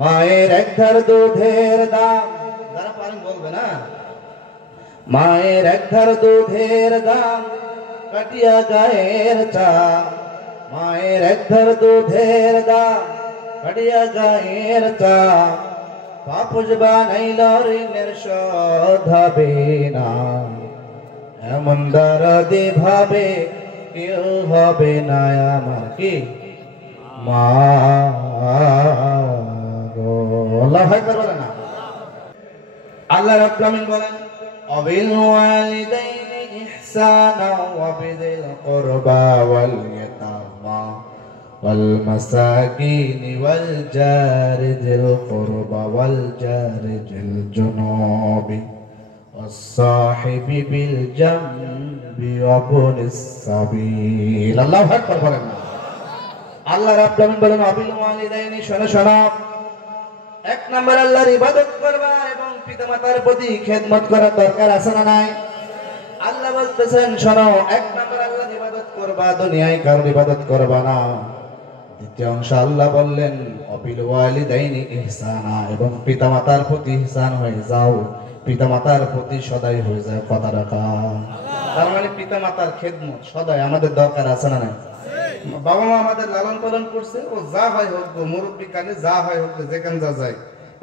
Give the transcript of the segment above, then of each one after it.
মায়ের এক ধার দুধের দাম, যারা পারেন বলবে না। মায়ের এক ধার দুধের দাম কাটিয়া গায়ের চাম, মায়ের এক ধার দুধের দাম কাটিয়া গায়ের চাম, পাপুষ বানাইল ঋণের শোধ হবে না, এমন দরদি ভাবে কেউ হবে না আমার কি মা গো। আল্লাহু আকবার বলে না। আল্লাহ রাব্বুল আলামিন বলেন অবিল ওয়ালিদাইনি ইহসানা ওয়া বিযিল কুরবা ওয়াল ইয়াতামা ওয়াল মাসাকিনি ওয়াল জারি যিল কুরবা ওয়াল জারি যিল জুনুবি ওয়াস-সাহিবি বিল জামবি ওয়া বুনিস সাবিল। আল্লাহু আকবার বলেন না। আল্লাহ রাব্বুল আলামিন বলেন অবিল ওয়ালিদাইনি, শোনো শোনো, এক নাম্বার আল্লাহর ইবাদত করবা এবং পিতামাতার প্রতি খেদমত করার দরকার আছে না নাই? আল্লাহ বলতেছেন শোনো, এক নাম্বার আল্লাহর ইবাদত করবা, দুনিয়ায় কারোর ইবাদত করবা না। দ্বিতীয় অংশ আল্লাহ বললেন অবিল ওয়ালিদাইনি ইহসানা, এবং পিতামাতার প্রতি ইহসান হয়ে যাও, পিতামাতার প্রতি সদাই হয়ে যায় কথা রাখা। তার মানে পিতামাতার খেদমত সদাই আমাদের দরকার আছে না নাই? বাবা মা আমাদের লালন পালন করছে, ও যা হয় হোক, মুরব্বী কানে যা হয় হোক, যেখানে যা যায়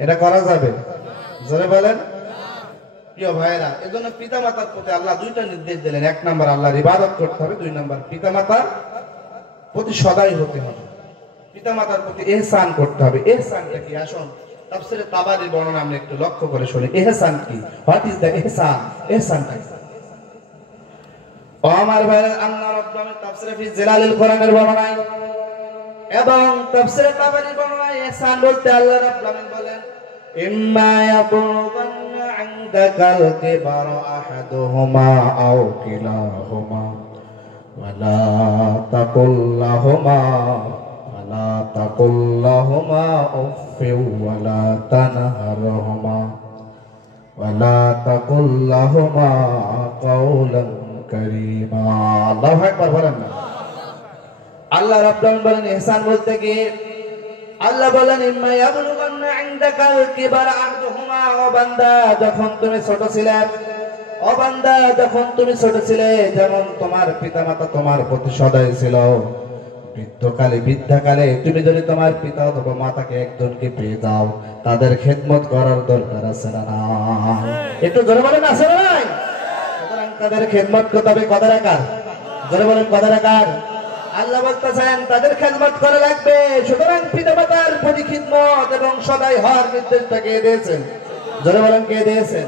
এটা করা যাবে? জোরে বলেন। প্রিয় ভাইরা, এজন্য পিতা মাতার প্রতি আল্লাহ দুইটা নির্দেশ দিলেন, এক নাম্বার আল্লাহর ইবাদত করতে হবে, দুই নাম্বার পিতা মাতার প্রতি সদাই হতে হবে, পিতা মাতার প্রতি ইহসান করতে হবে। ইহসানটা কি? আসুন তাফসীরে তাবারীর বর্ণনা আমরা একটু লক্ষ্য করে শুনি। ইহসান কি? হোয়াট ইজ দ্য ইহসান? ইহসানটা কি? আমার ভাইরা, আল্লাহ রাব্বুল আলামিন তাফসীরে ফি জিলালিল কোরআনের বর্ণনায় এবং তাফসীরে তাবারীর বর্ণনায় ইহসান বলতে আল্লাহ রাব্বুল আলামিন বলেন ইম্মা ইয়াকুলুন্না ইনদাকাল কিবারা আহাদুহুমা আও কিলাহুমা ওয়ালা তাকুল্লাহুমা উফফিন ওয়ালা তানহারহুমা ওয়ালা তাকুল্লাহুমা কাওলান কারীমা। আল্লাহু আকবার বলেন না। আল্লাহ রাব্বুল আলামিন বলেন ইহসান বলতে কি? আল্লাহ বলেন ইম্মা ইয়াবলুগান্না ইনদাকাল কিবারা আহাদুহুমা, ও বান্দা যখন তুমি ছোট ছিলে, ও বান্দা যখন তুমি ছোট ছিলে, যেমন তোমার পিতামাতা তোমার প্রতি সদয় ছিল, বৃদ্ধাকালে তুমি যদি তোমার পিতা অথবা মাতাকে একজনকে পেয়ে যাও, তাদের খেদমত করার দরকার আছে না? একটু জোরে বলেন আছে না নাই? সুতরাং তাদের খেদমত করতে হবে কত রাখার? জোরে বলেন কত রাখার? আল্লাহ বলতেছেন তাদের খেদমত করা লাগবে। সুতরাং পিতামাতার প্রতি খিদমত এবং সদয় হওয়ার নির্দেশটা কে দিয়েছেন? জোরে বলেন কে দিয়েছেন?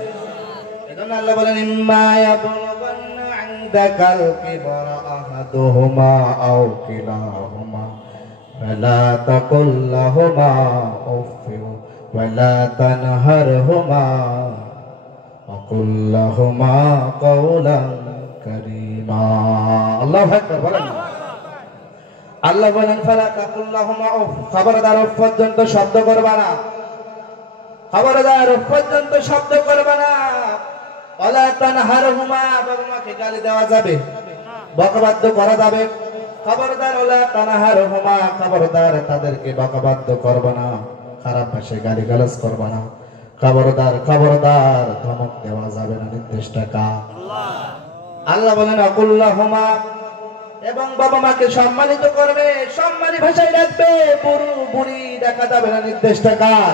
এজন্য আল্লাহ বলেন ইম্মা ইয়াবলুগান্না ইনদাকাল কিবারা আহাদুহুমা আও কিলাহুমা ফালা তাকুল্লাহুমা উফফিন ওয়ালা তানহারহুমা ওয়া কুল্লাহুমা কাওলান কারীমা। আল্লাহু আকবার বলেন। আল্লাহ বলেন ফালা তাকুল্লাহুমা উফ, খবরদার উফ পর্যন্ত শব্দ করবা না, খবরদার উফ পর্যন্ত শব্দ করবা না। ওয়ালা তানহারহুমা, বাবা মাকে গালি দেওয়া যাবে, বকাবাদ্য করা যাবে। খবরদার ওয়ালা তানহারহুমা, খবরদার তাদেরকে বকাবাদ্য করবা না, খারাপ ভাষায় গালিগালাজ করবা না। খবরদার খবরদার ধমক দেওয়া যাবে না। নির্দেশটা কার? আল্লাহ বলেন আকুল্লাহুমা, এবং বাবা মাকে সম্মানিত করবে, সম্মানী ভাষায় ডাকবে, বুড়ো বুড়ি দেখা যাবে না। নির্দেশটা কার?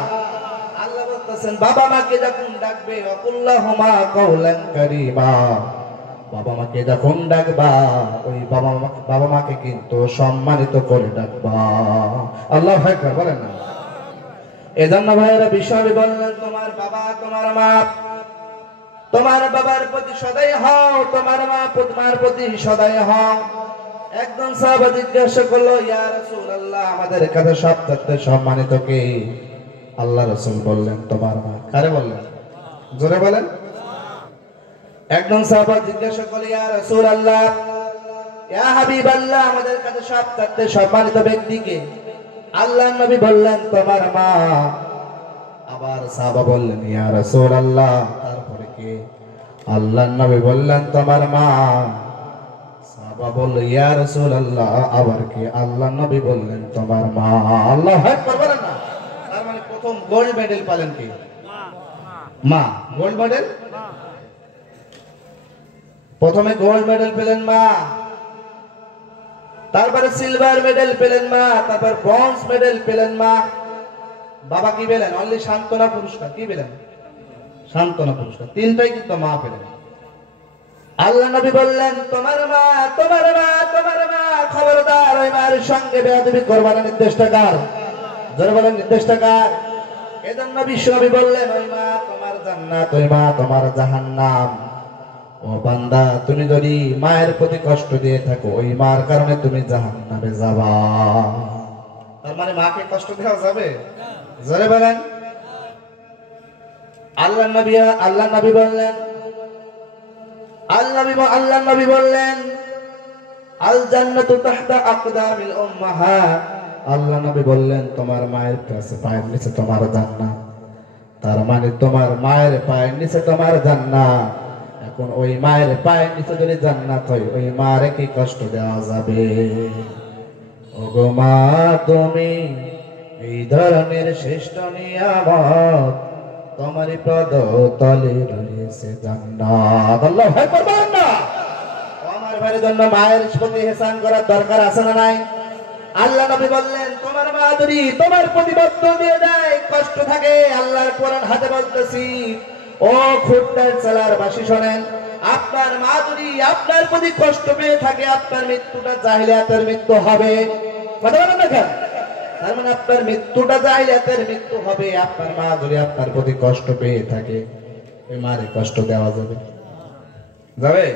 আল্লাহ বলতেছেন বাবা মাকে যখন ডাকবে আকুল্লাহুমা কাওলান কারীমা, বাবা মাকে যখন ডাকবা ওই বাবা মাকে কিন্তু সম্মানিত করে ডাকবা। আল্লাহু আকবার বলেন না। এজন্য ভাইরা বিশ্বনবী বললেন তোমার বাবা তোমার মা, তোমার বাবার প্রতি সদয় হও, তোমার মা তোমার প্রতি সদয় হও। একজন সাহাবা জিজ্ঞাসা করলো ইয়া রাসূলুল্লাহ, আমাদের কাছে সবচেয়ে সম্মানিত কে? আল্লাহ রাসূল বললেন তোমার মা। কারে বললেন? জোরে বলেন। একজন সাহাবা জিজ্ঞাসা করলো ইয়া রাসূলুল্লাহ, ইয়া হাবিবাল্লাহ, আমাদের কাছে সবচেয়ে সম্মানিত ব্যক্তি কে? আল্লাহর নবী বললেন তোমার মা। আবার সাহাবা বললেন ইয়া রাসূলুল্লাহ, তারপরে কে? আল্লাহর নবী বললেন তোমার মা। সাহাবা বলল ইয়া রাসূলুল্লাহ, আবার কে? আল্লাহর নবী বললেন তোমার মা। আল্লাহু আকবার বলেন না। তার মানে প্রথম গোল্ড মেডেল পেলেন কি? মা। গোল্ড মেডেল প্রথমে গোল্ড মেডেল পেলেন মা, তারপরে সিলভার মেডেল পেলেন মা, তারপর ব্রোঞ্জ মেডেল পেলেন মা। বাবা কি পেলেন? অনলি সান্ত্বনা পুরস্কার। কি পেলেন? সান্ত্বনা পুরস্কার। তিনটাই কিন্তু মা পেলেন। আল্লাহ নবী বললেন তোমার মা, তোমার মা, তোমার মা, খবরদার ওই মায়ের সঙ্গে বেয়াদবি করবা না। নির্দেশটা কার? জোরে বলেন, নির্দেশটা কার? এজন্য বিশ্বনবী বললেন ওই মা তোমার জান্নাত, ওই মা তোমার জাহান্নাম। ও বান্দা, তুমি যদি মায়ের প্রতি কষ্ট দিয়ে থাকো, ওই মার কারণে তুমি জাহান্নামে যাবা। তার মানে মাকে কষ্ট দেওয়া যাবে? জোরে বলেন। আল্লাহ নবী বললেন আল জান্নাতু তাহতা আকদামিল উম্মাহাত। আল্লাহ নবী বললেন তোমার মায়ের কাছে পায়ের নিচে তোমার জান্নাত। তার মানে তোমার মায়ের পায়ের নিচে তোমার জান্নাত। এখন ওই মায়ের পায়ের নিচে যদি জান্নাত হয়, ওই মারে কি কষ্ট দেওয়া যাবে? ওগো মা, তুমি এই ধরনের শ্রেষ্ঠ নিয়ামত, তোমারই পদ তলে রয়েছে জান্নাত। আল্লাহু আকবার বলেন না? আমার ভাইয়ের জন্য মায়ের প্রতি ইহসান করার দরকার আছে না নাই? আল্লাহ নবী বললেন তোমার মা যদি তোমার প্রতি বদ্ধ দিয়ে দেয়, কষ্ট থাকে, আল্লাহর কোরআন হাতে বলতেছি, ও খুঁটার চালার বাসী শোনেন, আপনার মা যদি আপনার প্রতি কষ্ট পেয়ে থাকে, আপনার মৃত্যুটা জাহিলিয়াতের মৃত্যু হবে। কথা বলেন না কেন? তার মানে আপনার মৃত্যুটা জাহিলিয়াতের মৃত্যু হবে। আপনার মা যদি আপনার প্রতি কষ্ট পেয়ে থাকে, ওই মারে কষ্ট দেওয়া যাবে? যাবে?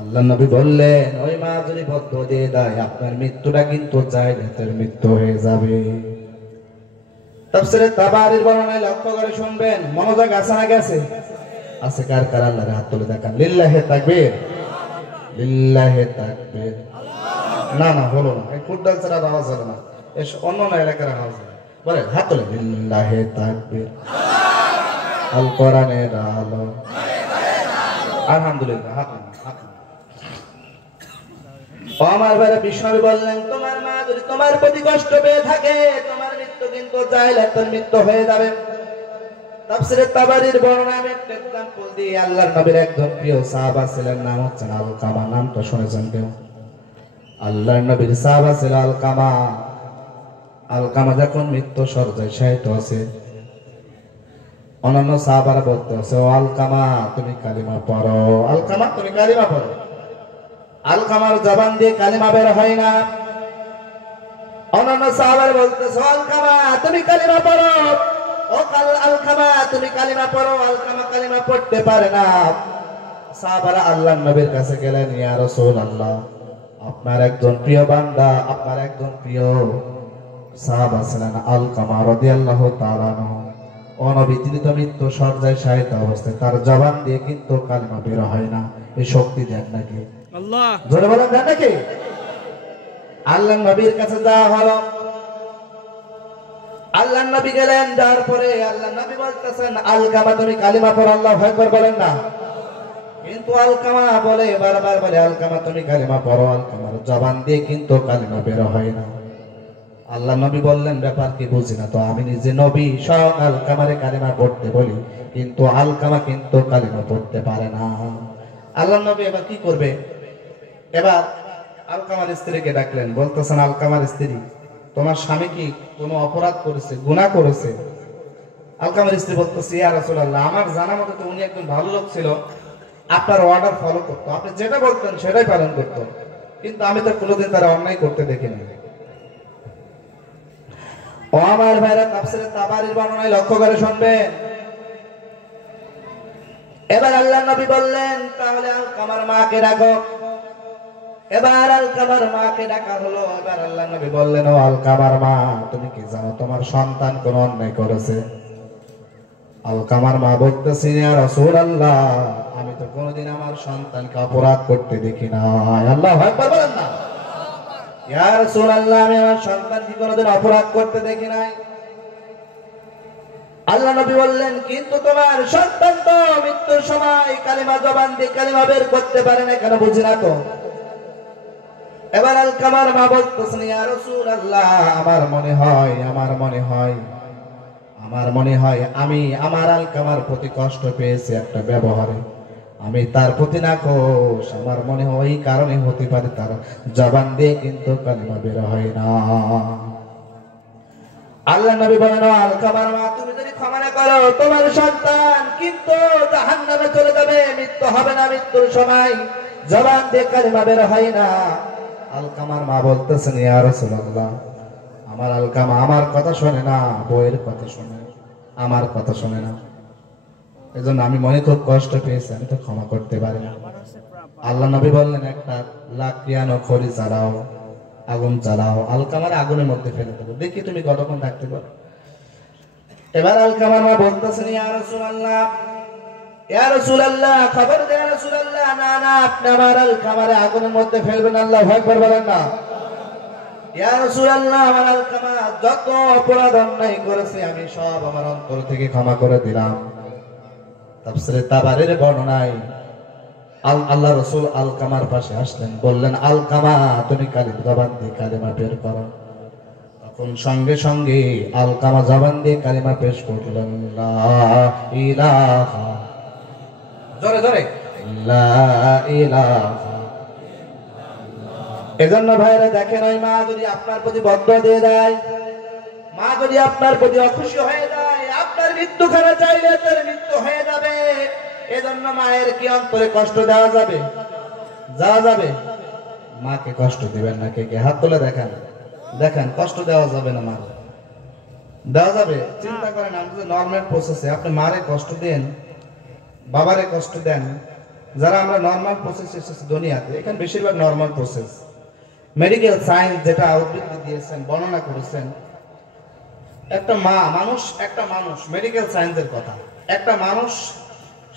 আল্লাহ নবী বললেন ওই মা যদি বদ্ধ দিয়ে দেয়, আপনার মৃত্যুটা কিন্তু জাহিলিয়াতের মৃত্যু হয়ে যাবে। তাফসীরে তাবারীর বর্ণনায় লক্ষ্য করে শুনবেন। মনোযোগ আছে না গেছে? আছে। কার কার আল্লাহর হাত তুলে দেখান। লিল্লাহি তাকবীর, লিল্লাহি তাকবীর। না না হলো না, এই কুড্ডাল ছাড়া আওয়াজ হলো না, এস অন্য না এলাকার আওয়াজ বলে। হাত তুলে লিল্লাহি তাকবীর। আল কোরআনের আলো, আলহামদুলিল্লাহ। হাত হাত। আমার ভাইরা বিশ্বনবী বললেন তোমার মা যদি তোমার প্রতি কষ্ট পেয়ে থাকে, তোমার মৃত্যু কিন্তু জাহিলিয়াতের মৃত্যু হয়ে যাবে। তাফসীরে তাবারীর বর্ণনায় আমি একটা এক্সাম্পল দিই। আল্লাহর নবীর একজন প্রিয় সাহাবা ছিলেন, নাম হচ্ছে আলকামা। নামটা শুনেছেন কেউ? আল্লাহর নবীর সাহাবা ছিল আলকামা। আলকামা যখন মৃত্যু সজ্জায় শায়িত আছে, অন্যান্য সাহাবারা বলতে আছে ও আলকামা তুমি কালিমা পড়ো, আলকামা তুমি কালিমা পড়ো। আলকামার জবান দিয়ে কালিমা বের হয় না। অন্যান্য সাহাবারা বলতেছে আলকামা তুমি কালিমা পড়ো, ও আলকামা তুমি কালিমা পড়ো। আলকামা কালিমা পড়তে পারে না। সাহাবারা আল্লাহর নবীর কাছে গেলেন, ইয়া রাসূলুল্লাহ, আপনার একজন প্রিয় বান্দা, আপনার একজন প্রিয় সাহাবা ছিলেন আলকামা রাদিয়াল্লাহু তাআলা আনহু। ও নবী, তিনি তো মৃত্যু সজ্জায় শায়িত অবস্থায়, তার জবান দিয়ে কিন্তু কালিমা বের হয় না। এই শক্তি দেন নাকি? আল্লাহ। জোরে বলেন দেন নাকি? আল্লাহর নবীর কাছে যাওয়া হলো। আল্লাহর নবী গেলেন, যাওয়ার পরে আল্লাহর নবী বলতেছেন আলকামা তুমি কালিমা পড়ো। আল্লাহু আকবার বলেন না? কিন্তু আলকামা বলে, বারবার বলে আলকামা তুমি কালিমা পড়ো। আলকামার জবান দিয়ে কিন্তু কালিমা বের হয় না। আল্লাহ নবী বললেন ব্যাপার কি বুঝি না তো, আমি নিজে নবী, স্বয়ং আলকামারে কালিমা পড়তে বলি, কিন্তু আলকামা কিন্তু কালিমা পড়তে পারে না। আল্লাহ নবী এবার কি করবে? এবার আলকামার স্ত্রীকে ডাকলেন, বলতেছেন আলকামার স্ত্রী, তোমার স্বামী কি কোনো অপরাধ করেছে, গুনাহ করেছে? আলকামার স্ত্রী বলতেছে ইয়া রাসূলুল্লাহ, আমার জানা মতে তো উনি একজন ভালো লোক ছিল, আপনার অর্ডার ফলো করতো, আপনি যেটা বলতেন সেটাই পালন করতো, কিন্তু আমি তো কোনোদিন তারা অন্যায় করতে দেখিনি। ও আমার ভাইরা, তাফসীরে তাবারীর বর্ণনায় লক্ষ্য করে শুনবেন। এবার আল্লাহর নবী বললেন তাহলে আলকামার মাকে ডাকো। এবার আলকামার মাকে ডাকা হলো। এবার আল্লাহর নবী বললেন ও আলকামার মা, তুমি কি জানো তোমার সন্তান কোন অন্যায় করেছে? আলকামার মা বলতেছে ইয়া রাসূলুল্লাহ, আমি তো কোনোদিন আমার সন্তানকে অপরাধ করতে দেখি না। আল্লাহু আকবার বলেন না? ইয়া রাসূলুল্লাহ, আমি আমার সন্তানকে কোনোদিন অপরাধ করতে দেখি নাই। আল্লাহ নবী বললেন কিন্তু তোমার সন্তান তো মৃত্যুর সময় কালিমা জবান দিয়ে কালিমা বের করতে পারে না, কেন বুঝি না তো? এবার আলকামার মা বলতেছেন, ইয়া রাসূলুল্লাহ, আমার মনে হয় আমি আমার আলকামার প্রতি কষ্ট পেয়েছি একটা ব্যবহারে, আমি তার প্রতি নাখোশ, আমার মনে হয় এই কারণে হতে পারে তার জবান দিয়ে কিন্তু কালিমা বের হয় না। আল্লাহ নবী বলেন, আলকামার মা, তুমি যদি ক্ষমা না করো তোমার সন্তান কিন্তু জাহান্নামে চলে যাবে, মৃত্যু হবে না, মৃত্যুর সময় জবান দিয়ে কালিমা বের হয় না। আলকামার মা বলতেছেন, ইয়া রাসূলুল্লাহ, আমার আলকামা আমার কথা শোনে না, বইয়ের কথা শোনে, আমার কথা শোনে না, এজন্য আমি মনে খুব কষ্ট পেয়েছি, আমি তো ক্ষমা করতে পারি না। আল্লাহ নবী বললেন, একটা লাকড়ি আনো, খড়ি জ্বালাও, আগুন জ্বালাও, আলকামার আগুনের মধ্যে ফেলে দেবো, দেখি তুমি কতক্ষণ থাকতে পারো। এবার আলকামার মা বলতেছেন, ইয়া রাসূলুল্লাহ, খবর দে ইয়া রাসূলুল্লাহ, না না, আপনি আমার আলকামারে আগুনের মধ্যে ফেলবেন, আল্লাহু আকবার বলেন না। ইয়া রাসূলুল্লাহ, আমার আলকামা যত অপরাধ অন্যায় করেছে আমি সব আমার অন্তর থেকে ক্ষমা করে দিলাম। তাফসীরে তাবারীর বর্ণনায় আল্লাহ রাসূল আলকামার পাশে আসলেন, বললেন, আলকামা, তুমি জবান দিয়ে কালিমা বের করো। তখন সঙ্গে সঙ্গে আলকামা জবান দিয়ে কালিমা পেশ করলেন, লা ইলাহা, জোরে জোরে, লা ইলাহা। এজন্য ভাইরা দেখেন, ওই মা যদি আপনার প্রতি বদদুয়া দিয়ে দেয়, মা যদি আপনার প্রতি অখুশি হয়ে যায়, আপনার মৃত্যুখানা চাইলে তার মৃত্যু হয়ে যাবে। এজন্য মায়ের কি অন্তরে কষ্ট দেওয়া যাবে? যাওয়া যাবে? মাকে কষ্ট দিবেন না। কে কে হাত তুলে দেখেন, দেখেন কষ্ট দেওয়া যাবে না, মা দেওয়া যাবে? চিন্তা করেন, আমাদের নর্মাল প্রসেসে আপনি মারে কষ্ট দেন, বাবারে কষ্ট দেন, যারা আমরা নর্মাল প্রসেস এসেছি দুনিয়াতে, এখানে বেশিরভাগ নর্মাল প্রসেস। মেডিকেল সায়েন্স যেটা উদ্ধৃতি দিয়েছেন, বর্ণনা করেছেন, একটা মানুষ মেডিকেল সায়েন্সের কথা, একটা মানুষ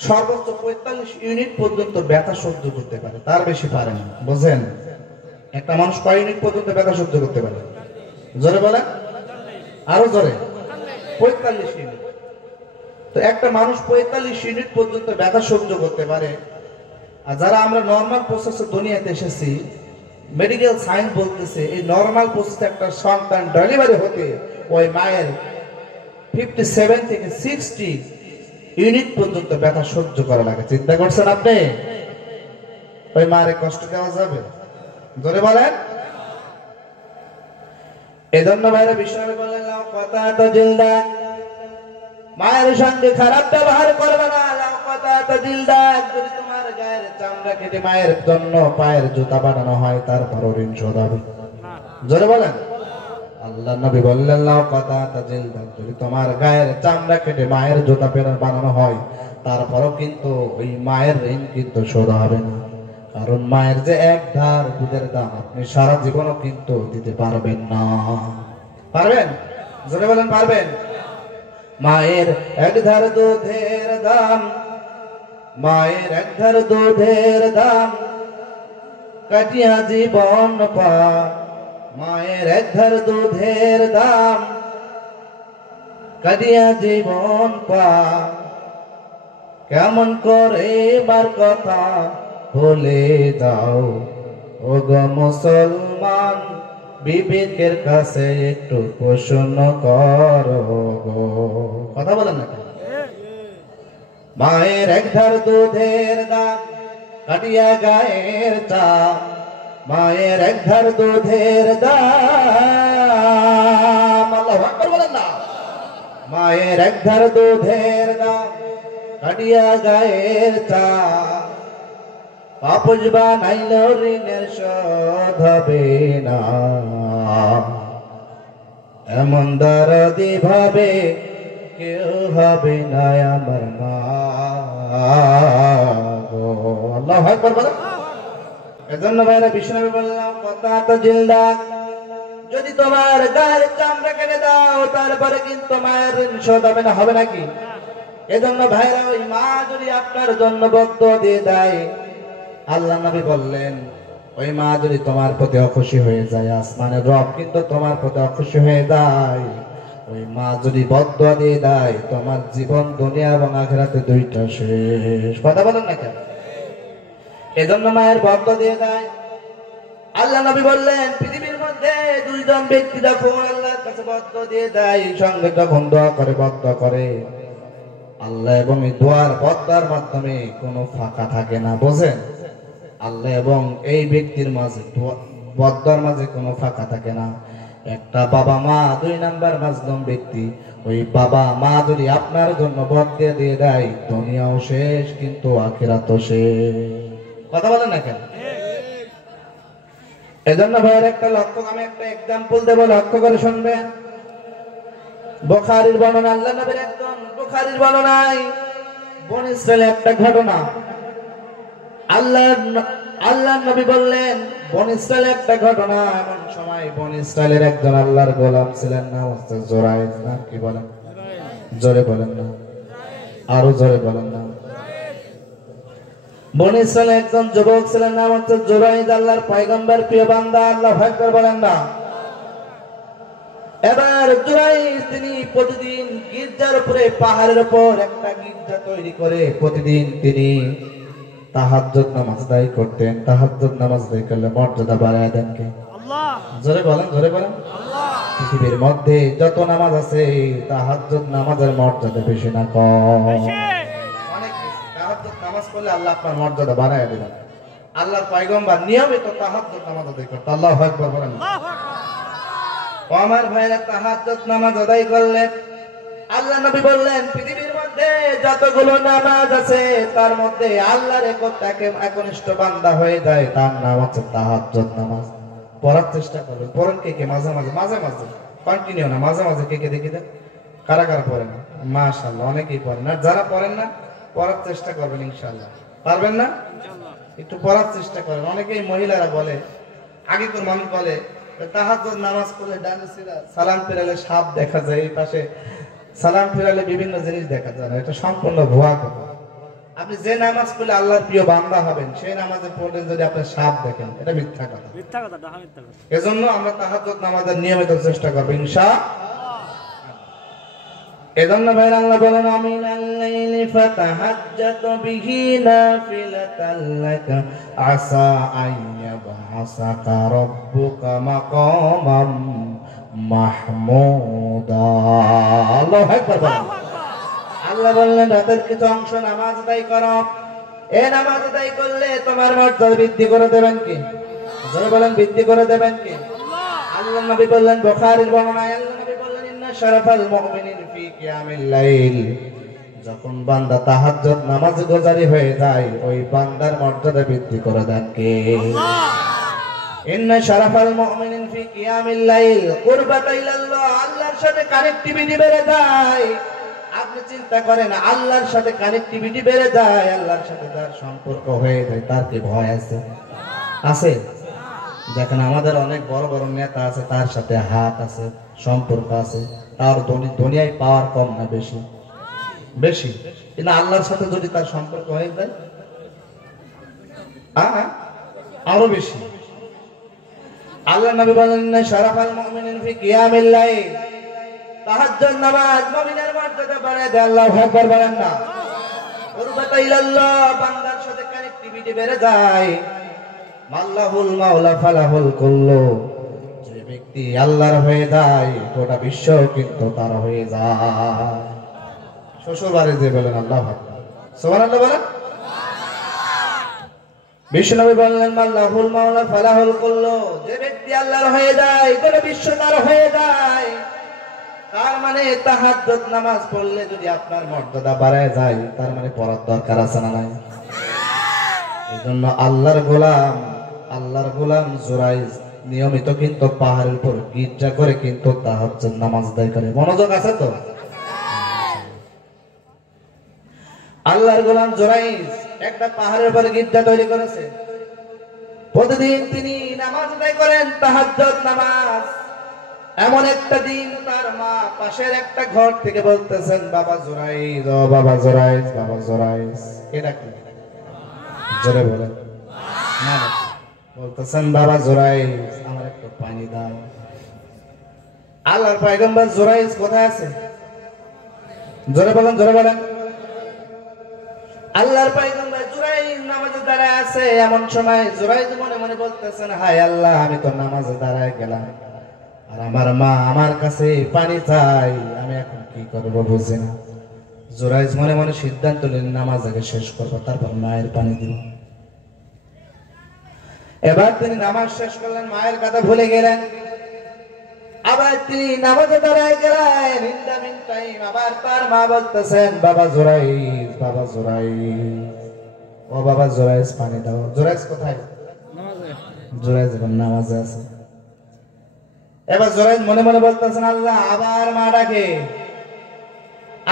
সর্বোচ্চ 45 ইউনিট পর্যন্ত ব্যথা সহ্য করতে পারে, তার বেশি পারে না। বুঝেন? একটা মানুষ কয় ইউনিট পর্যন্ত ব্যথা সহ্য করতে পারে? জোরে বলেন, আরো জোরে। 45 ইউনিট। তো একটা মানুষ 45 ইউনিট পর্যন্ত ব্যথা সহ্য করতে পারে। আর যারা আমরা নর্মাল প্রসেসে দুনিয়াতে এসেছি, মেডিকেল সায়েন্স বলতেছে এই নর্মাল প্রসেসে একটা সন্তান ডেলিভারি হতে ওই মায়ের 57 থেকে 60 ইউনিট পর্যন্ত ব্যথা সহ্য করা লাগে। চিন্তা করছেন আপনি? ওই মায়ের কষ্ট দেওয়া যাবে? জোরে বলেন। এজন্য ভাইরা বিষ্ণু বললেন, কথা তো জিলদা, মায়ের সঙ্গে খারাপ ব্যবহার করবে না। কথা তো জিলদা, যদি তোমার গায়ের চামড়া কেটে মায়ের জন্য পায়ের জুতা বানানো হয়, তারপরও ঋণ শোধ হবে। জোরে বলেন। আল্লাহ নবী বললেন, কথা তো জিলদা, যদি তোমার গায়ের চামড়া কেটে মায়ের জুতা বানানো হয়, তারপরও কিন্তু ওই মায়ের ঋণ কিন্তু শোধ হবে না। কারণ মায়ের যে এক ধার দুধের দাম আপনি সারা জীবনও কিন্তু দিতে পারবেন না। পারবেন? জোরে বলেন, পারবেন? মায়ের এক ধার দুধের দাম, মায়ের এক ধার দুধের দাম কাটিয়া জীবন পা, মায়ের এক ধার দুধের দাম কাটিয়া জীবন পা, কেমন করে বার কথা ভুলে যাও ও গো মুসলমান, বিবেকের কাছে একটু প্রশ্ন করো গো। কথা বলেন না? মায়ের এক ধার দুধের দাম কাটিয়া গায়ের চাম, মায়ের এক ধার দুধের দাম, আল্লাহু আকবার বলেন না। মায়ের এক ধার দুধের দাম কাটিয়া গায়ের চাম, পাপস বানাইল ঋণের শোধ হবে না, এমন দরদি ভাবে কেউ হবে না আমার মা গো। আল্লাহু আকবার বলেন। এজন্য ভাইরা বিষ্ণু বললাম, কথা তো জিলদা, যদি তোমার গায়ের চামড়া কেটে দাও তারপরে কিন্তু মায়ের ঋণ শোধ হবে না। হবে নাকি? এজন্য ভাইরা, ওই মা যদি আপনার জন্য বদদুয়া দিয়ে দেয়, আল্লাহ নবী বললেন, ওই মা যদি তোমার প্রতি অখুশি হয়ে যায়, আসমানের রব কিন্তু তোমার প্রতি অখুশি হয়ে যায়। ওই মা যদি বদদুয়া দিয়ে দেয়, তোমার জীবন দুনিয়া এবং আখিরাতে দুইটা শেষ। কথা বলেন না কেন? এজন্য মায়ের বদদুয়া দিয়ে দেয়। আল্লাহ নবী বললেন পৃথিবীর মধ্যে দুইজন ব্যক্তি যখন আল্লাহর কাছে বদ্ধ দিয়ে দেয়, সঙ্গে যখন দোয়া করে বদ্ধ করে, আল্লাহ এবং এই দোয়ার বদ্দার মাধ্যমে কোনো ফাঁকা থাকে না। বোঝেন, আল্লাহ এবং এই ব্যক্তির মাঝে বদ্দার মাঝে কোনো ফাঁকা থাকে না। একটা বাবা মা, 2 নাম্বার মাজলুম ব্যক্তি। ওই বাবা মা যদি আপনার জন্য বদ্দা দিয়ে দেয়, দুনিয়াও শেষ কিন্তু আখিরাতও শেষ। কথা বলেন না কেন? এজন্য ভাইয়ের একটা লক্ষ্য, আমি একটা এক্সাম্পল দেব, লক্ষ্য করে শুনবেন। বুখারীর বর্ণনা, আল্লাহ নবীর একজন বুখারীর বর্ণনায় বনী ইসরাইলের একটা ঘটনা। আল্লাহ নবী বললেন বনী ইসরাইলের একটা ঘটনা। এমন সময় বনী ইসরাইলের একজন আল্লাহর গোলাম ছিলেন, নাম হচ্ছে জুরাইজ। নাম কি বলেন? জোরে বলেন না, আরো জোরে বলেন না। বনী ইসরাইলের একজন যুবক ছিলেন, নাম হচ্ছে জুরাইজ। আল্লাহর পয়গম্বর, প্রিয় বান্দা, আল্লাহু আকবার বলেন না। এবার জুরাইজ তিনি প্রতিদিন গির্জার উপরে, পাহাড়ের উপর একটা গির্জা তৈরি করে প্রতিদিন তিনি তাহাজ্জুদ নামাজ আদায় করতেন। তাহাজ্জুদ নামাজ আদায় করলে মর্যাদা বাড়ায় দেন কে? আল্লাহ। জোরে বলেন, জোরে বলেন। আল্লাহ। পৃথিবীর মধ্যে যত নামাজ আছে, তাহাজ্জুদ নামাজের মর্যাদা বেশি না কম? অনেক বেশি। তাহাজ্জুদ নামাজ পড়লে আল্লাহ আপনার মর্যাদা বাড়ায় দিবেন। আল্লাহর পয়গম্বর নিয়মিত তাহাজ্জুদ নামাজ আদায় করতেন। আল্লাহু আকবার বলেন। আল্লাহু আকবার। আমার ভাইরা তাহাজ্জুদ নামাজ আদায় করলেন। আল্লাহ নবী বললেন পৃথিবীর মধ্যে যতগুলো নামাজ আছে, তার মধ্যে আল্লাহর একনিষ্ঠ বান্দা হয়ে যায়, তার নাম হচ্ছে তাহাজ্জুদ নামাজ। পড়ার চেষ্টা করবেন। পড়েন কে কে? মাঝে মাঝে, মাঝে মাঝে, কন্টিনিউ না, মাঝে মাঝে কে কে দেখি দেন। কারা কারা পড়েন? মাশাআল্লাহ, অনেকেই পড়েন। আর যারা পড়েন না, পড়ার চেষ্টা করবেন ইনশাআল্লাহ। পারবেন না? একটু পড়ার চেষ্টা করেন। অনেকেই মহিলারা বলে, আগে কোন মানুষ বলে তাহাজ্জুদ নামাজ পড়লে ডানে সিরা সালাম ফিরালে সাপ দেখা যায়, এই পাশে সালাম ফিরালে বিভিন্ন জিনিস দেখা যায়। এটা সম্পূর্ণ ভুয়া কথা। আপনি যে নামাজ পড়লে আল্লাহর প্রিয় বান্দা হবেন, সেই নামাজে পড়লে যদি আপনি সাপ দেখেন, এটা মিথ্যা কথা। মিথ্যা কথা, মিথ্যা কথা। এজন্য আমরা তাহাজ্জুদ নামাজের নিয়মিত চেষ্টা করব ইনশাআল্লাহ। এজন্য ভাই আল্লাহ বলেন, আমিনাল লাইলি ফাতাহাজ্জাত বিহি নাফিলাতাল লাকা আসা আইয়াবহাসাকা রাব্বুকা মাকামাম মাহমুদা। আল্লাহু আকবার। আল্লাহ বললেন রাতের কিছু অংশ নামাজ আদায় করো। এই নামাজ আদায় করলে তোমার মর্যাদা বৃদ্ধি করে দেবেন কি? জোরে বলেন, বৃদ্ধি করে দেবেন কি? আল্লাহ নবী বললেন বুখারীর বর্ণনায়, আল্লাহ নবী বললেন ইন্না শারাফাল মুমিনিন ফি কিয়ামিল লাইল। যখন বান্দা তাহাজ্জুদ নামাজ গুজারি হয়ে যায়, ওই বান্দার মর্যাদা বৃদ্ধি করে দেন কে? আল্লাহ। ইন্না শারাফাল মুমিনিন ফি কিয়ামিল লাইল কুরবাতা ইলাল্লাহ। আল্লাহর সাথে কানেক্টিভিটি বেড়ে যায়। আপনি চিন্তা করেন, আল্লাহর সাথে কানেক্টিভিটি বেড়ে যায়, আল্লাহর সাথে যার সম্পর্ক হয়ে যায়, তার কি ভয় আছে? আছে? দেখেন আমাদের অনেক বড় বড় নেতা আছে, তার সাথে হাত আছে, সম্পর্ক আছে, তার দুনিয়ায় পাওয়ার কম না বেশি? বেশি। কিন্তু আল্লাহর সাথে যদি তার সম্পর্ক হয়ে যায়, আরো বেশি। আল্লাহ নবী বলেন শারাফাল মুমিনিন ফি কিয়ামিল লাইল। তাহাজ্জুদ নামাজ মুমিনের মর্যাদা বাড়ায় দেয়। আল্লাহু আকবার বলেন না। কুরবাতা ইলাল্লাহ, বান্দার সাথে কানেক্টিভিটি বেড়ে যায়। মাল্লাহুল মাওলা ফালাহুল কুল্লু। যে ব্যক্তি আল্লাহর হয়ে যায়, গোটা বিশ্ব কিন্তু তার হয়ে যায়। শ্বশুর বাড়ি যে বলেন আল্লাহু আকবার, সুবহানাল্লাহ বলেন। বিষ্ণু বললেন মাল্লাহুল মাওলা ফালাহুল কুল্লু। যে ব্যক্তি আল্লাহর হয়ে যায়, গোটা বিশ্ব তার হয়ে যায়। তার মানে তাহাজ্জুদ নামাজ পড়লে যদি আপনার মর্যাদা বাড়ায় যায়, তার মানে পড়ার দরকার আছে না নাই? এজন্য আল্লাহর গোলাম জুরাইজ নিয়মিত কিন্তু পাহাড়ের উপর গির্জা করে কিন্তু তাহাজ্জুদ নামাজ আদায় করে। মনোযোগ আছে তো? আল্লাহর গোলাম জুরাইজ একটা পাহাড়ের উপর গির্জা তৈরি করেছে। প্রতিদিন তিনি নামাজ আদায় করেন, তাহাজ্জুদ নামাজ। এমন একটা দিন তার মা পাশের একটা ঘর থেকে বলতেছেন, বাবা জুরাইজ, ও বাবা জুরাইজ, বাবা জুরাইজ। এটা কি? জোরে বলেন না। বলতেছেন বাবা জুরাইজ, আমার একটু পানি দাও। আল্লাহর পয়গম্বর জুরাইজ কোথায় আছে? জোরে বলেন, জোরে বলেন। আল্লাহর পয়গম্বর জুরাইজ জুরাইজ নামাজে দাঁড়ায় আছে, এমন সময় জুরাইজ মনে মনে বলতেছেন, হায় আল্লাহ, আমি তো নামাজে দাঁড়ায় গেলাম, আর আমার মা আমার কাছে পানি চাই, আমি এখন কি করব বুঝি না। জুরাইজ মনে মনে সিদ্ধান্ত নিলেন নামাজ আগে শেষ করবো, তারপর মায়ের পানি দিব। এবার তিনি নামাজ শেষ করলেন, মায়ের কথা ভুলে গেলেন। আবার তিনি নামাজে দাঁড়ায় গেলেন। ইন দ্য মিন টাইম আবার তার মা বলতেছেন, বাবা জুরাইজ, বাবা জুরাইজ, ও বাবা জুরাইজ পানি দাও। জুরাইজ কোথায়? জুরাইজ এখন নামাজে আছে। এবার জুরাইজ মনে মনে বলতেছেন, আল্লাহ, আবার মা ডাকে,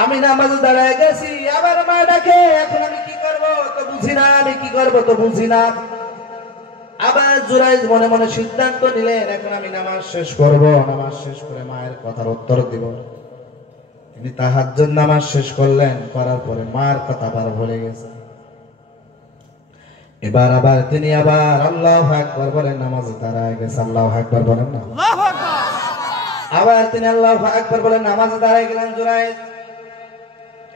আমি নামাজে দাঁড়ায় গেছি, আবার মা ডাকে, এখন আমি কি করব তো বুঝি না, আমি কি করব তো বুঝি না। আবার জুরাইজ মনে মনে সিদ্ধান্ত নিলেন, এখন আমি নামাজ শেষ করব, নামাজ শেষ করে মায়ের কথার উত্তর দিব। তিনি তাহাজ্জুদ নামাজ শেষ করলেন, করার পরে মায়ের কথা আবার ভুলে গেছে। এবার আবার তিনি আবার আল্লাহু আকবার বলেন, নামাজে দাঁড়ায় গেছে। আল্লাহু আকবার বলেন না, আল্লাহু আকবার। আবার তিনি আল্লাহু আকবার বলেন নামাজে দাঁড়ায় গেলেন জুরাইজ।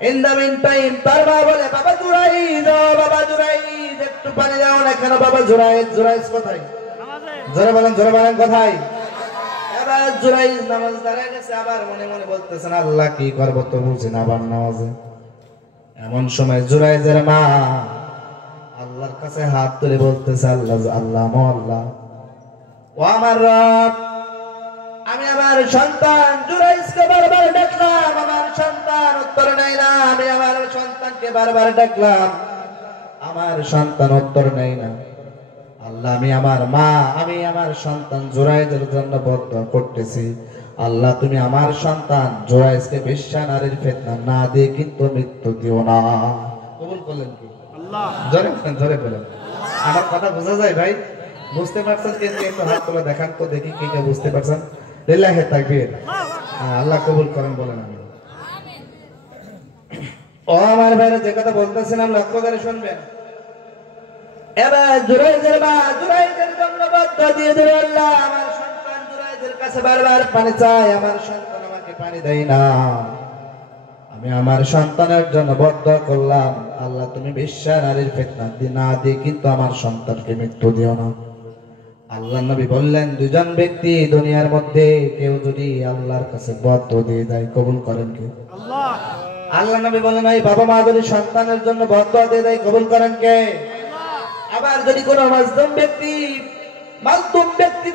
ইন দ্য মিন টাইম তার মা বলে, বাবা জুরাইজ, ও বাবা জুরাইজ, একটু পানি দাও না কেন বাবা জুরাইজ। জুরাইজ কোথায়? জোরে বলেন, জোরে বলেন, কোথায়? এবার জুরাইজ নামাজ দাঁড়ায় গেছে, আবার মনে মনে বলতেছেন, আল্লাহ, কি করব তো বুঝি না, আবার নামাজে। এমন সময় জুরাইজের মা আল্লাহর কাছে হাত তুলে বলতেছে, আল্লাহ, আল্লাহ, আল্লাহ, ও আমার রব, আমি আমার সন্তান জুরাইজকে বারবার ডাকলাম, আমার সন্তান উত্তর নেয় না। আমি আমার সন্তানকে বারবার ডাকলাম, আমার সন্তান উত্তর নেয় না। আল্লাহ, আমি আমার মা, আমি আমার সন্তান জুরাইজের জন্য বদদুয়া করতেছি। আল্লাহ, তুমি আমার সন্তান জুরাইজকে বেশ্যা নারীর ফিতনা না দিয়ে কিন্তু মৃত্যু দিও না। কবুল করলেন কি? আল্লাহ। জোরে বলেন, জোরে বলেন। আমার কথা বোঝা যায় ভাই? বুঝতে পারছেন? কিন্তু একটু হাত তুলে দেখান তো দেখি কে কে বুঝতে পারছেন। লিল্লাহি তাকবীর। আল্লাহ কবুল করেন, বলেন আমিন। ও আমার ভাইরা, যে কথা বলতেছিলাম লক্ষ্য করে শুনবেন। এবার জুরাইজের মা জুরাইজের জন্য বদদুয়া দিয়ে দিল, আল্লাহ, আমার সন্তান জুরাইজের কাছে বারবার পানি চায়, আমার সন্তান আমাকে পানি দেয় না। আমি আমার সন্তানের জন্য বদদুয়া করলাম, আল্লাহ, তুমি বেশ্যা নারীর ফিতনা না দিয়ে কিন্তু আমার সন্তানকে মৃত্যু দিও না। আল্লাহ নবী বললেন, দুজন ব্যক্তি দুনিয়ার মধ্যে কেউ যদি আল্লাহর কাছে বদদুয়া দিয়ে দেয়, কবুল করেন কে? আল্লাহ। আল্লাহ নবী বলেন, এই বাবা মা যদি সন্তানের জন্য বদদুয়া দিয়ে দেয়, কবুল করেন কে? আল্লাহ। আবার যদি কোনো মাজলুম ব্যক্তি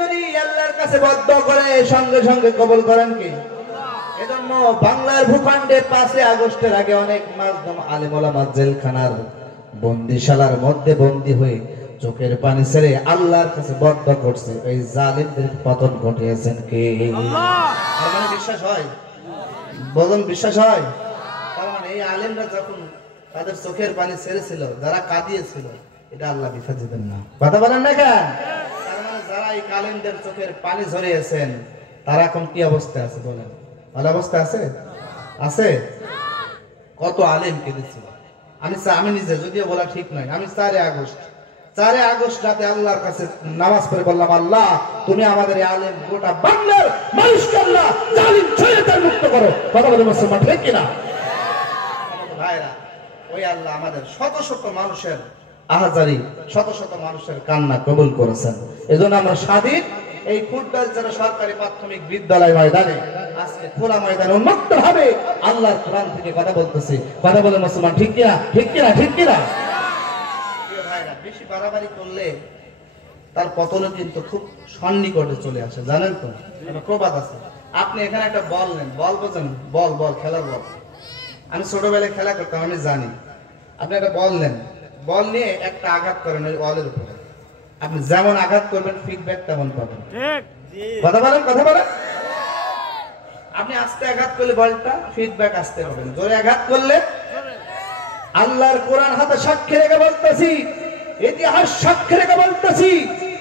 যদি আল্লাহর কাছে বদদুয়া করে, সঙ্গে সঙ্গে কবুল করেন কে? আল্লাহ। এজন্য বাংলার ভূখণ্ডে 5 আগস্টের আগে অনেক মাজলুম আলেম ওলামা জেলখানার বন্দিশালার মধ্যে বন্দী হয়ে চোখের পানি ছেড়ে আল্লাহর কাছে বদদুয়া করছে। এই জালিমদের পতন ঘটিয়েছেন কে? আল্লাহ। আর মানে বিশ্বাস হয়? বলুন, বিশ্বাস হয়? তার মানে এই আলেমরা যখন তাদের চোখের পানি ছেড়েছিল, যারা কাঁদিয়েছিল, এটা আল্লাহ বিফা দিবেন না। কথা বলেন না কেন? তার মানে যারা এই আলেমদের চোখের পানি ঝরিয়েছেন, তারা এখন কি অবস্থা আছে বলেন? ভালো অবস্থা আছে? আছে? কত আলেম কেঁদেছিল। আমি নিজে, যদিও বলা ঠিক নয়, আমি 4 আগস্ট রাতে আল্লাহর কাছে নামাজ পড়ে বললাম, আল্লাহ, তুমি আমাদের এই আলেম গোটা বাংলার মানুষকে আল্লাহ জালিম শয়তান মুক্ত করো। কথা বলে মুসলমান, ঠিক কিনা? ভাইরা, ওই আল্লাহ আমাদের শত শত মানুষের আহাজারি, শত শত মানুষের কান্না কবুল করেছেন। এজন্য আমরা স্বাধীন এই ফুটবল যারা সরকারি প্রাথমিক বিদ্যালয় ময়দানে আজকে খোলা ময়দানে উন্মুক্ত ভাবে আল্লাহর কোরআন থেকে কথা বলতেছি। কথা বলে মুসলমান, ঠিক কিনা? ঠিক কিনা? ঠিক কিনা? বেশি বাড়াবাড়ি করলে তার পতনও কিন্তু খুব সন্নিকটে চলে আসে, জানেন তো? প্রবাদ আছে, আপনি এখানে একটা বল নেন, বল বোঝেন? বল খেলার বল। আমি ছোটবেলায় খেলা করতাম, আমি জানি। আপনি একটা বল নেন, বল নিয়ে একটা আঘাত করেন ওই বলের উপরে, আপনি যেমন আঘাত করবেন ফিডব্যাক তেমন পাবেন। কথা বলেন, কথা বলেন। আপনি আস্তে আঘাত করলে বলটা ফিডব্যাক আসতে পাবেন, জোরে আঘাত করলে। আল্লাহর কোরআন হাতে সাক্ষী রেখে বলতেছি, ইতিহাস সাক্ষী রেখে বলতেছি,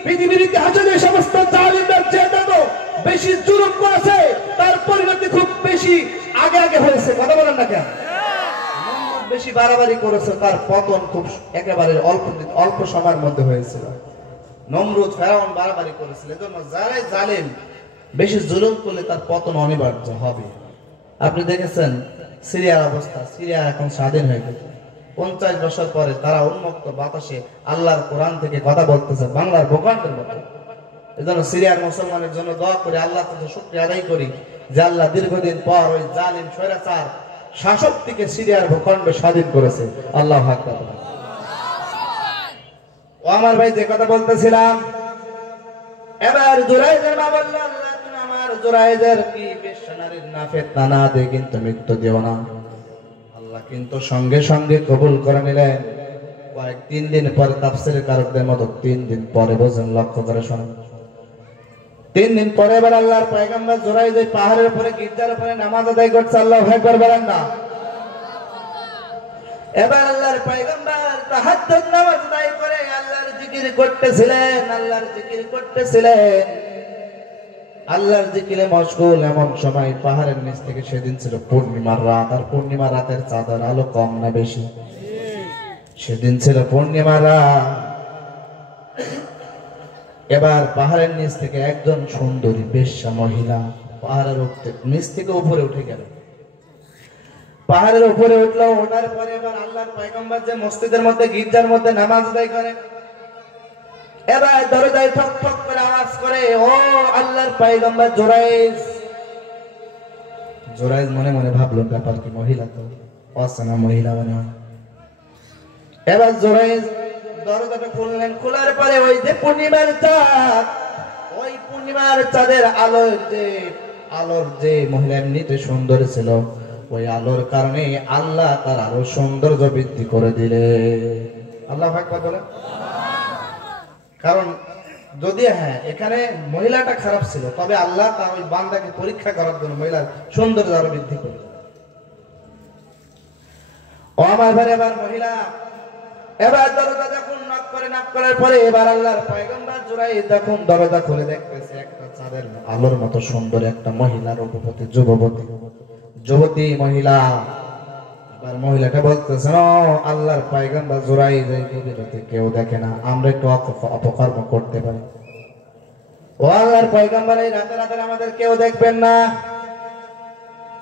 পৃথিবীর ইতিহাসে যে সমস্ত জালিমরা যত বেশি জুলুম করেছে, তার পরিণতি খুব বেশি আগে হয়েছে। কথা বলেন না কেন? বেশি বাড়াবাড়ি করেছে, তার পতন খুব একেবারে অল্প সময়ের মধ্যে হয়েছিল। নমরুদ, ফেরাউন বাড়াবাড়ি করেছিল। এজন্য যারাই জালিম বেশি জুলুম করলে তার পতন অনিবার্য হবে। আপনি দেখেছেন সিরিয়ার অবস্থা, সিরিয়া এখন স্বাধীন হয়ে গেছে। 50 বছর পরে তারা উন্মুক্ত বাতাসে আল্লাহর কোরআন থেকে কথা বলতেছে বাংলার ভূখণ্ডের মতো। এজন্য সিরিয়ার মুসলমানের জন্য দোয়া করে আল্লাহ তাআলার শুকরিয়া আদায় করি যে আল্লাহ দীর্ঘদিন পর ওই জালিম স্বৈরাচার শাসক থেকে সিরিয়ার ভূখণ্ড স্বাধীন করেছে। আল্লাহু আকবার। ও আমার ভাই, যে কথা বলতেছিলাম, এবার জুরাইজের মা বলল, আল্লাহ তুমি আমার জুরাইজের কি বেশ্যানারীর না ফিতনা না দিয়ে কিন্তু মৃত্যু দিও না। আল্লাহ কিন্তু সঙ্গে সঙ্গে কবুল করে নিলেন। কয়েক 3 দিন পরে তাফসীরের কারকদের মতো 3 দিন পরে বোঝেন, লক্ষ্য করে শোনেন। 3 দিন পরে এবার আল্লাহর পয়গম্বর জুরাইজ এই পাহাড়ের উপরে গির্জার উপরে নামাজ আদায় করছে। আল্লাহু আকবার বলেন না। এবার আল্লাহর পয়গম্বর তাহাজ্জুদ নামাজ আদায় করে আল্লাহর জিকির করতেছিলেন, আল্লাহর জিকির করতেছিলেন, আল্লাহর জিকিরে মশগুল। এমন সময় পাহাড়ের নিচ থেকে, সেদিন ছিল পূর্ণিমার রাত, আর পূর্ণিমার রাতের চাঁদের আলো কম না বেশি? সেদিন ছিল পূর্ণিমার রাত। এবার পাহাড়ের নিচ থেকে একজন সুন্দরী বেশ্যা মহিলা পাহাড়ের নিচ থেকে উপরে উঠে গেল। পাহাড়ের উপরে উঠলো, ওঠার পরে এবার আল্লাহর পয়গম্বর যে মসজিদের মধ্যে গির্জার মধ্যে নামাজ আদায় করে, এবার দরজায় ঠক ঠক করে আওয়াজ করে, ও আল্লাহর পয়গম্বর জুরাইজ। জুরাইজ মনে মনে ভাবলো ব্যাপার কি, মহিলা তো অচেনা মহিলা মনে হয়। এবার জুরাইজ দরজাটা খুললেন, খোলার পরে ওই যে পূর্ণিমার চাঁদ, ওই পূর্ণিমার চাঁদের আলোর যে মহিলা এমনিতে সুন্দর ছিল, ওই আলোর কারণে আল্লাহ তার আরো সৌন্দর্য বৃদ্ধি করে দিলে। আল্লাহু আকবার বলেন। কারণ যদি এখানে মহিলাটা খারাপ ছিল, তবে আল্লাহ তার ওই বান্দাকে পরীক্ষা করার জন্য মহিলার সৌন্দর্য আরো বৃদ্ধি করে। ও আমার ভাই, এবার মহিলা এবার দরজা যখন নক করার পরে এবার আল্লাহর পয়গম্বর জুরাইজ যখন দরজা খুলে দেখতেছে একটা চাঁদের আলোর মতো সুন্দর একটা মহিলা, রূপবতী যুবতী মহিলা। এবার মহিলাটা বলতেছে, আল্লাহর পয়গম্বর জুরাইজ এই গভীরতে কেউ দেখে না, আমরা একটু অপকর্ম করতে পারি। ও আল্লাহর পয়গম্বর, এই রাতে রাতে আমাদের কেউ দেখবেন না,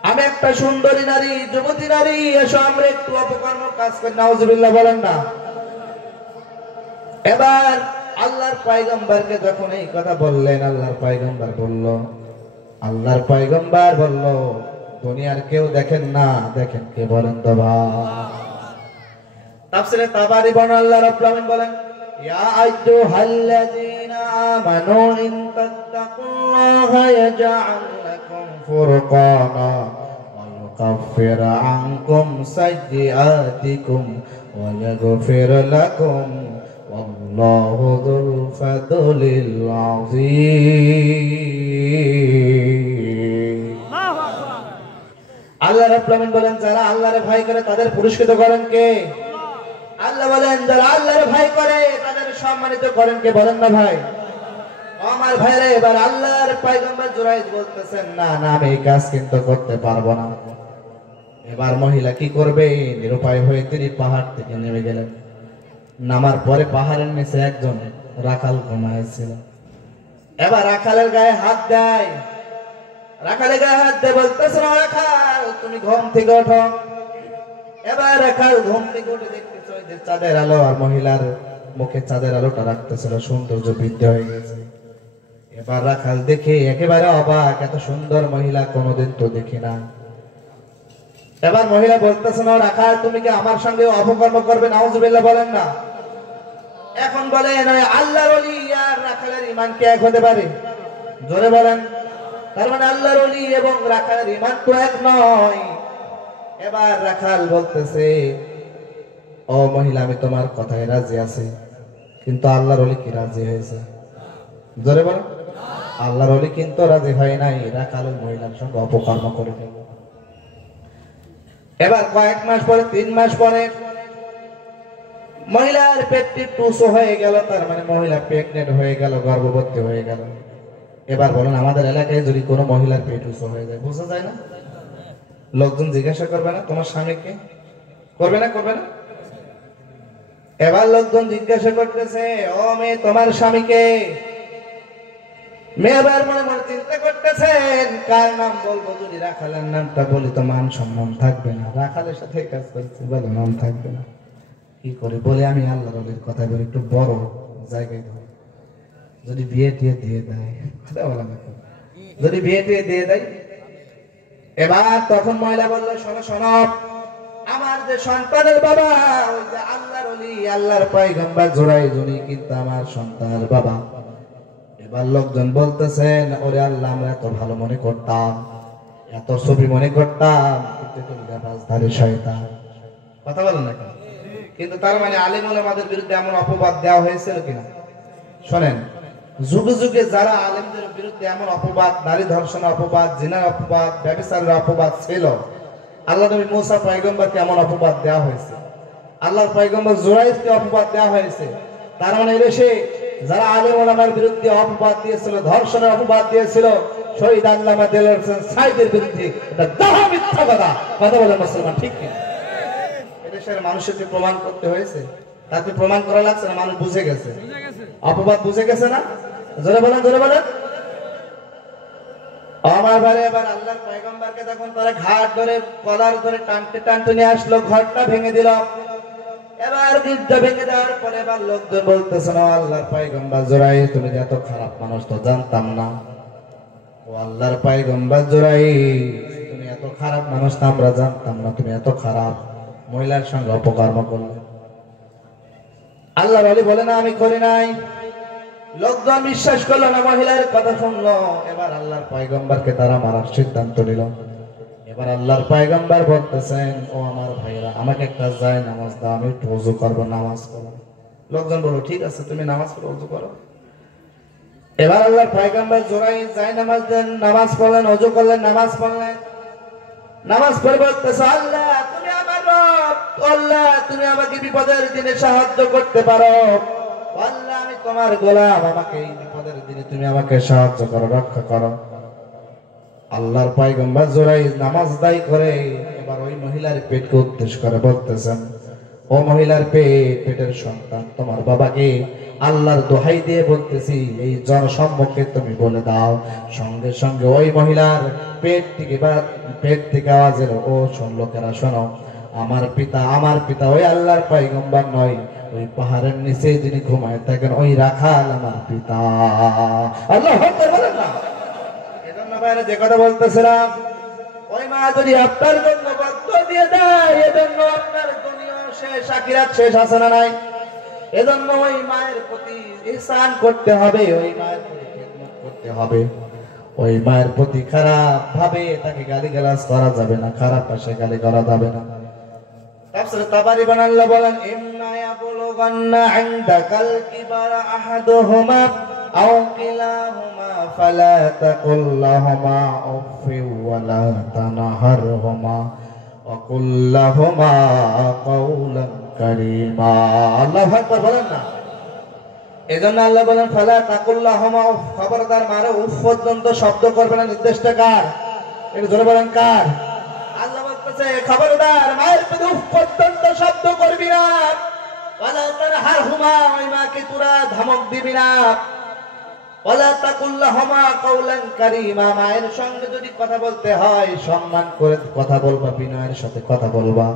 আমি একটা সুন্দরী নারী, যুবতী নারী, এসো আমরা একটু অপকর্ম কাজ করি। নাউজুবিল্লাহ বলেন না। এবার আল্লাহর পয়গম্বরকে যখন এই কথা বললেন, আল্লাহর পয়গম্বর বলল, দুনিয়ার কেউ দেখেন না, দেখেন কে বলেন তো ভাই? তাফসীরে তাবারি বর্ণনা আল্লাহ রাব্বুল আলামিন বলেন, ইয়া আইয়ুহাল্লাযীনা আমানু ইন তাত্তাকুল্লাহা ইয়াজআল লাকুম ফুরকানা ওয়া ইউকাফির আনকুম সাইয়্যাতিকুম ওয়া ইয়াগফির লাকুম ওয়াল্লাহু যুল ফাদলিল আযীম। আল্লাহ রাব্বুল আলামিন বলেন, যারা আল্লাহরে ভয় করে তাদের পুরস্কৃত করেন কে? আল্লাহ বলেন, যারা আল্লাহরে ভয় করে তাদের সম্মানিত করেন কে? বলেন না ভাই। আমার ভাইরা, এবার আল্লাহর পয়গম্বর জুরাইজ বলতেছেন, না না, আমি এই কাজ কিন্তু করতে পারবো না। এবার মহিলা কি করবে, নিরুপায় হয়ে তিনি পাহাড় থেকে নেমে গেলেন। নামার পরে পাহাড়ের নিচে একজন রাখাল ঘুমাইছিল। এবার রাখালের গায়ে হাত দেয়, রাখালের গায়ে হাত দিয়ে বলতেছে, রাখাল তুমি ঘুম থেকে ওঠো। এবার রাখাল ঘুম থেকে উঠে দেখতেছে ওই যে চাঁদের আলো, আর মহিলার মুখে চাঁদের আলোটা রাখতেছিল, সৌন্দর্য বৃদ্ধি হয়ে গেছে। এবার রাখাল দেখে একেবারে অবাক, এত সুন্দর মহিলা কোনোদিন তো দেখি না। এবার মহিলা বলতেছে, রাখাল তুমি কি আমার সঙ্গে অপকর্ম করবে? নাউজুবিল্লাহ বলেন না। এখন বলেন, আল্লাহর ওলি আর রাখালের ঈমান কি এক হতে পারে? জোরে বলেন। তার মানে আল্লাহর ওলি এবং রাখালের ঈমান তো এক নয়। এবার রাখাল বলতেছে, ও মহিলা, আমি তোমার কথায় রাজি আছি, কিন্তু আল্লাহর ওলি কি রাজি হয়েছে? জোরে বলেন। আল্লাহর ওলি কিন্তু রাজি হয় নাই, রাখাল ওই মহিলার সঙ্গে অপকর্ম করে ফেলল। এবার কয়েক মাস পরে, 3 মাস পরে মহিলার পেটটি টুসো হয়ে গেল, তার মানে মহিলা প্রেগনেন্ট হয়ে গেল, গর্ভবতী হয়ে গেল। এবার বলেন, আমাদের এলাকায় যদি কোনো মহিলার পেট টুসো হয়ে যায়, বোঝা যায় না? লোকজন জিজ্ঞাসা করবে না তোমার স্বামীকে? করবে না? করবে না? এবার লোকজন জিজ্ঞাসা করতেছে, ও মেয়ে, তোমার স্বামীকে? মেয়ে এবার মনে মনে চিন্তা করতেছেন, কার নাম বলবো? যদি রাখালের নামটা বলি তো মান সম্মান থাকবে না, রাখালের সাথে কাজ করছি বলে নাম থাকবে না। কি করে বলে আমি আল্লাহর ওলির কথা বলি একটু বড় জায়গায় দাও, যদি বিয়ে টিয়ে দিয়ে দেয়, কথা বলা না, যদি বিয়ে টিয়ে দিয়ে দেয়, এবার তখন মহিলা বললো শোনো শোনো, আমার যে সন্তানের বাবা ওই যে আল্লাহর ওলি আল্লাহর পয়গম্বর জোড়াই জুনি কিন্তু আমার সন্তানের বাবা। এবার লোকজন বলতেছেন ওরে আল্লাহ আমরা এত ভালো মনে করতাম, এত ছবি মনে করতাম, কিন্তু তুমি রাজধানী শয়তান। কথা বলেন না কেন? কিন্তু তার মানে আলেম ওলামাদের বিরুদ্ধে এমন অপবাদ দেওয়া হয়েছিল কিনা শোনেন, যুগে যুগে যারা আলেমদের বিরুদ্ধে এমন অপবাদ, নারী ধর্ষণের অপবাদ, জিনার অপবাদ, ব্যভিচারের অপবাদ ছিল, আল্লাহ নবী মুসা পয়গম্বরকে এমন অপবাদ দেওয়া হয়েছে, আল্লাহর পয়গম্বর জুরাইজকে অপবাদ দেওয়া হয়েছে। তার মানে এসে যারা আলেম ওলামার বিরুদ্ধে অপবাদ দিয়েছিল, ধর্ষণের অপবাদ দিয়েছিল, শহীদ আল্লামা দেলোয়ার হোসেন সাঈদের বিরুদ্ধে, এটা দাহা মিথ্যা কথা। কথা বলে মুসলমান ঠিক কি? এদেশের মানুষকে প্রমাণ করতে হয়েছে, তাকে প্রমাণ করা লাগছে না, মানুষ বুঝে গেছে, অপবাদ বুঝে গেছে না? জোরে বলেন, জোরে বলেন। আমার ভাই এবার আল্লাহর পয়গম্বরকে তখন তারা ঘাট ধরে কলার ধরে টানতে টানতে নিয়ে আসলো, ঘরটা ভেঙে দিল। এবার গিটটা ভেঙে দেওয়ার পরে এবার লোকজন বলতেছে না আল্লাহর পয়গম্বর জোড়াই তুমি এত খারাপ মানুষ তো জানতাম না, ও আল্লাহর পয়গম্বর জোড়াই তুমি এত খারাপ মানুষ তো আমরা জানতাম না, তুমি এত খারাপ, মহিলার সঙ্গে অপকর্ম করলে। আল্লাহর ওলি বলে না আমি করি নাই। লোকজন বিশ্বাস করলো না, মহিলার কথা শুনলো। এবার আল্লাহর পয়গম্বরকে তারা মারার সিদ্ধান্ত নিল। এবার আল্লাহর পয়গম্বর বলতেছেন ও আমার ভাইরা আমাকে একটা যায় নামাজ দাও, আমি একটু ওযু করবো, নামাজ করবো। লোকজন বলল ঠিক আছে তুমি নামাজ পড়ো, ওযু করো। এবার আল্লাহর পয়গম্বর জোরাই যায় নামাজ দেন, নামাজ পড়লেন, ওযু করলেন, নামাজ পড়লেন। নামাজ পড়ে বলতেছে আল্লাহ তুমি আমার রব, আল্লাহ তুমি আমাকে বিপদের দিনে সাহায্য করতে পারো, আল্লাহ আমি তোমার গোলাম, আমাকে এই বিপদের দিনে তুমি আমাকে সাহায্য করো, রক্ষা করো। আল্লাহর পয়গম্বর জোরাই নামাজ দায়ী করে এবার ওই মহিলার পেটকে উদ্দেশ্য করে বলতেছেন ও মহিলার পেটের সন্তান তোমার বাবাকে আল্লাহর দোহাই দিয়ে বলতেছি এই জনসম্মুখে তুমি বলে দাও। সঙ্গে সঙ্গে ওই মহিলার পেট থেকে আওয়াজ এলো, ও শোন লোকেরা শোনো, আমার পিতা ওই আল্লাহর পয়গম্বর নয়, ওই পাহাড়ের নিচে যিনি ঘুমায় থাকেন ওই রাখাল আমার পিতা। আল্লাহু আকবার বলেন না? এজন্য বাইরে যে কথা বলতেছিলাম, ওই মা যদি আপনার জন্য বদ্ধ দিয়ে দেয়, এজন্য আপনার দুনিয়া শেষ, আখিরাত শেষ, আছে না নাই? এজন্য ওই মায়ের প্রতি ইহসান করতে হবে, ওই মায়ের প্রতি খেদমত করতে হবে। ওই মায়ের প্রতি খারাপ ভাবে তাকে গালিগালাজ করা যাবে না, খারাপ ভাষায় গালি করা যাবে না। তাফসীরে তাবারী বানাল্লাহ বলেন ইম্মা ইয়াবলুগান্না ইনদাকাল কিবারা আহাদুহুমা আও কিলাহুমা ফালা তাকুল লাহুমা উফফিন ওয়া লা তানহারহুমা ওয়া কুল লাহুমা কাওলান কারীমা। আল্লাহু আকবার বলেন না? এজন্য আল্লাহ বলেন ফালা তাকুল লাহুমা উফ, খবরদার মারে উফ পর্যন্ত শব্দ করবে না। নির্দেশটা কার? একটু জোরে বলেন কার? আল্লাহ বলতেছে খবরদার মায়ের প্রতি উফ পর্যন্ত শব্দ করবি না, ওয়ালা তানহারহুমা, ওই মাকে তোরা ধমক দিবি না, ওয়ালা তাকুল লাহুমা কাওলান কারীমা, মায়ের সঙ্গে যদি কথা বলতে হয় সম্মান করে কথা বলবা, বিনয়ের সাথে কথা বলবা।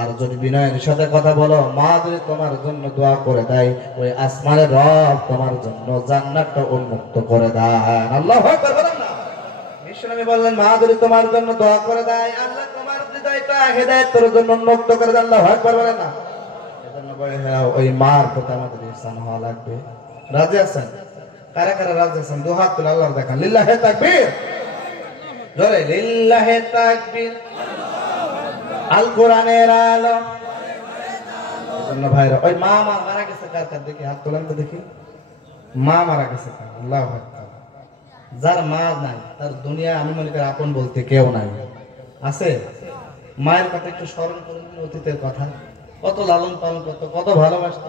আর যদি বিনয়ের সাথে কথা বলো, মা যদি তোমার জন্য দোয়া করে দেয়, ওই আসমানের রব তোমার জন্য জান্নাতটা উন্মুক্ত করে দেয়। আল্লাহু আকবার বলেন না? বিশ্বনবী বললেন মা যদি তোমার জন্য দোয়া করে দেয়, আল্লাহ তোমার হৃদয়টা হেদায়েতের জন্য উন্মুক্ত করে দেয়। আল্লাহু আকবার বলেন না? এজন্য বলে হ্যাঁ ওই মার প্রতি আমাদের ইহসান হওয়া লাগবে। রাজি আছেন? কারা কারা রাজি আছেন? দুই হাত তুলে আল্লাহর দেখান। লিল্লাহি তাকবীর, জোরে লিল্লাহি তাকবীর। আল কোরআনের আলো। এজন্য ভাইরা ওই মা মারা গেছে কার কার দেখি হাত তোলেন তো দেখি। মা মারা গেছে কার? আল্লাহু আকবার। যার মা নাই তার দুনিয়া আমি মনে করি আপন বলতে কেউ নাই। আছে? মায়ের কথা একটু স্মরণ করুন, অতীতের কথা, কত লালন পালন করতো, কত ভালোবাসতো।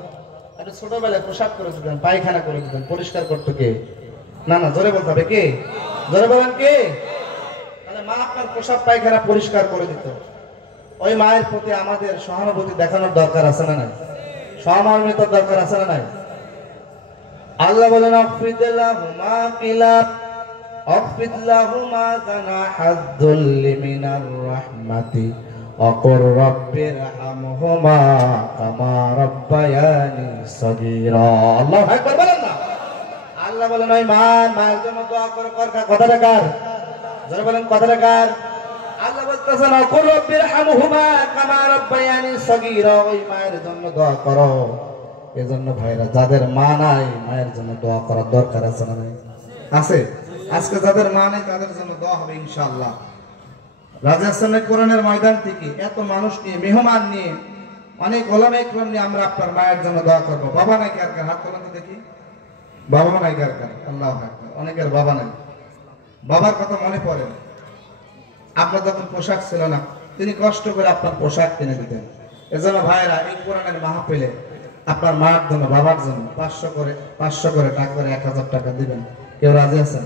একটা ছোটবেলায় প্রসাব করে দিতেন, পায়খানা করে দিতেন, পরিষ্কার করতো কে? না না জোরে বলতে হবে কে? জোরে বলেন কে? তাহলে মা আপনার প্রসাব পায়খানা পরিষ্কার করে দিত। ওই মায়ের প্রতি আমাদের সহানুভূতি দেখানোর দরকার আছে না নাই? সহমর্মিতার দরকার আছে না নাই? আল্লাহ বলেন আফিদ লাহুমা কিলাব আফিদ লাহুমা জানাহাদ যুল্লি মিনার রাহমাতি অকুর রব্বির হামহুমা কামা রব্বায়ানি সগীরা। আল্লাহু আকবার বলেন না। আল্লাহ বলেন ওই মায়ের জন্য দোয়া করো। কথাটা কার? যারা বলেন কথাটা কার? আল্লাহ বলতেছেন অকুর রব্বির হামহুমা কামা রব্বায়ানি সগীরা, ওই মায়ের জন্য দোয়া করো। এজন্য ভাইরা যাদের মা নাই মায়ের জন্য দোয়া করার দরকার আছে না? আছে। আজকে যাদের মা নেই তাদের জন্য দোয়া হবে ইনশাআল্লাহ। রাজস্থানের কোরআনের ময়দান থেকে এত মানুষ নিয়ে, মেহমান নিয়ে, অনেক ওলামা ইকরাম নিয়ে আমরা আপনার মায়ের জন্য দোয়া করবো। বাবা নাই কার কার? হাত তোলেন তো দেখি। বাবা নাই কার কার? আল্লাহু আকবার। অনেকের বাবা নাই। বাবার কথা মনে পড়ে। আপনার যখন পোশাক ছিল না, তিনি কষ্ট করে আপনার পোশাক কিনে দিতেন। এজন্য ভাইরা এই কোরআনের মাহফিলে আপনার মার জন্য, বাবার জন্য 500 করে টাকা করে 1000 টাকা দিবেন। কেউ রাজি আছেন?